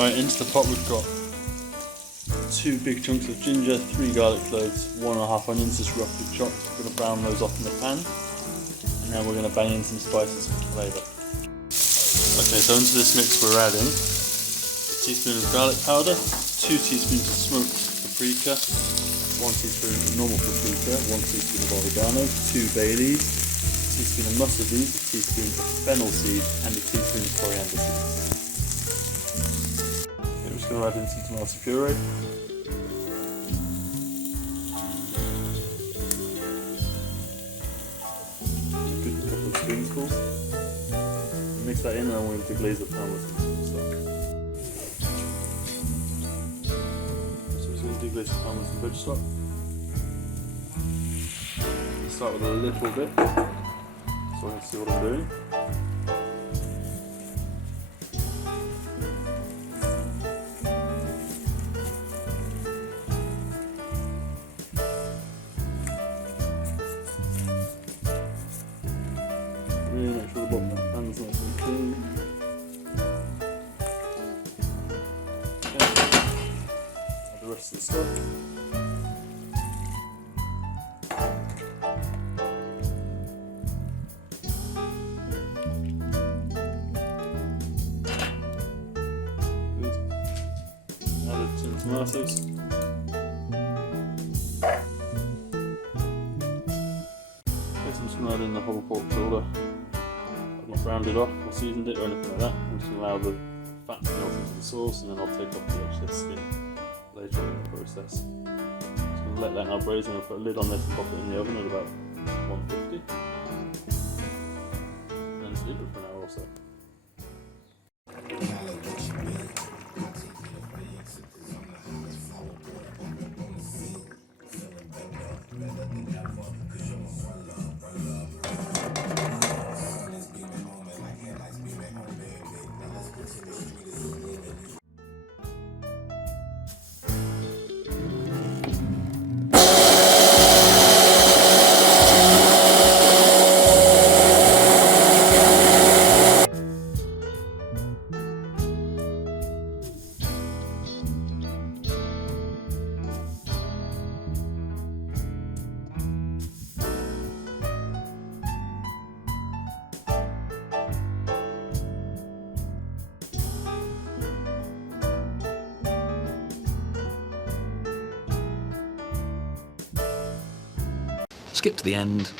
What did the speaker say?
Alright, into the pot we've got 2 big chunks of ginger, 3 garlic cloves, 1.5 onions just roughly chopped. We're going to brown those off in the pan. And now we're going to bang in some spices for flavour. Okay, so into this mix we're adding a teaspoon of garlic powder, 2 teaspoons of smoked paprika, 1 teaspoon of normal paprika, 1 teaspoon of oregano, 2 bay leaves, a teaspoon of mustard seeds, a teaspoon of fennel seeds, and a teaspoon of coriander seeds. Okay, we're just going to add in some tomato puree. Good couple of spoonfuls. Mix that in and then we're going to glaze the pan with some stock. So we're just going to deglaze the pan with some veg stock. Start with a little bit, so I can see what I'm doing. Really make sure the bottom of the pan's nice and clean. Okay. Add the rest of the stock. Tomatoes. Okay, so I'm just going to add in the whole pork shoulder. I've not browned it off or seasoned it or anything like that. I'm just going to allow the fat to melt into the sauce and then I'll take off the excess skin later on in the process. Just going to let that now braise and I'll put a lid on this and pop it in the oven at about 150. And then leave it for an hour or so. Skip to the end,